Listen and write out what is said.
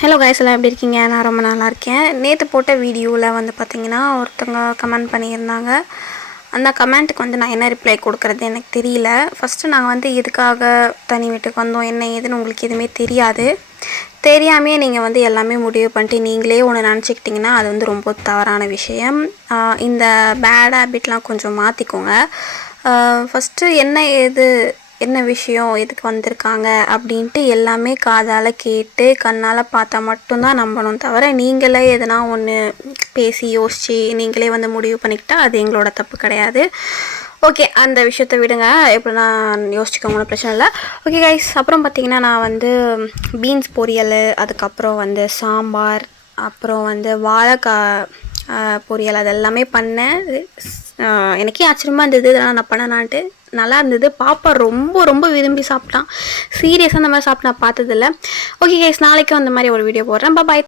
Hello guys, எல்லாம் எப்படி இருக்கீங்க? நான் ரொம்ப நல்லா இருக்கேன். நேற்று போட்ட வீடியோவில் வந்து பார்த்திங்கன்னா ஒருத்தவங்க கமெண்ட் பண்ணியிருந்தாங்க. அந்த கமெண்ட்டுக்கு வந்து நான் என்ன ரிப்ளை கொடுக்குறது எனக்கு தெரியல. ஃபஸ்ட்டு நாங்கள் வந்து எதுக்காக தனி வீட்டுக்கு வந்தோம், என்ன ஏதுன்னு உங்களுக்கு எதுவுமே தெரியாது. தெரியாமே நீங்கள் வந்து எல்லாமே முடிவு பண்ணிட்டு நீங்களே ஒன்று நினச்சிக்கிட்டிங்கன்னா அது வந்து ரொம்ப தவறான விஷயம். இந்த பேட் ஹேபிட்லாம் கொஞ்சம் மாற்றிக்கோங்க. ஃபஸ்ட்டு என்ன விஷயம், எதுக்கு வந்திருக்காங்க அப்படின்ட்டு எல்லாமே காதால் கேட்டு கண்ணால் பார்த்தா மட்டும்தான் நம்பணும். தவிர நீங்களே எதனா ஒன்று பேசி யோசித்து நீங்களே வந்து முடிவு பண்ணிக்கிட்டால் அது எங்களோட தப்பு கிடையாது. ஓகே, அந்த விஷயத்த விடுங்க. எப்படின்னா யோசிச்சுக்கோங்க, ஒன்றும் பிரச்சனை இல்லை. ஓகே கைஸ், அப்புறம் பார்த்திங்கன்னா நான் வந்து பீன்ஸ் பொரியல், அதுக்கப்புறம் வந்து சாம்பார், அப்புறம் வந்து வாழைக்காய் பொரியல், அது எல்லாமே பண்ணேன். எனக்கே ஆச்சரியமாக இருந்தது இதெல்லாம் நான் பண்ணனான்ட்டு. நல்லா இருந்தது. பாப்பா ரொம்ப ரொம்ப விரும்பி சாப்பிட்டான். சீரியஸாக அந்த மாதிரி சாப்பிட்டு நான் பார்த்ததில்ல. ஓகே கைஸ், நாளைக்கும் அந்த மாதிரி ஒரு வீடியோ போடுறேன். பாய்.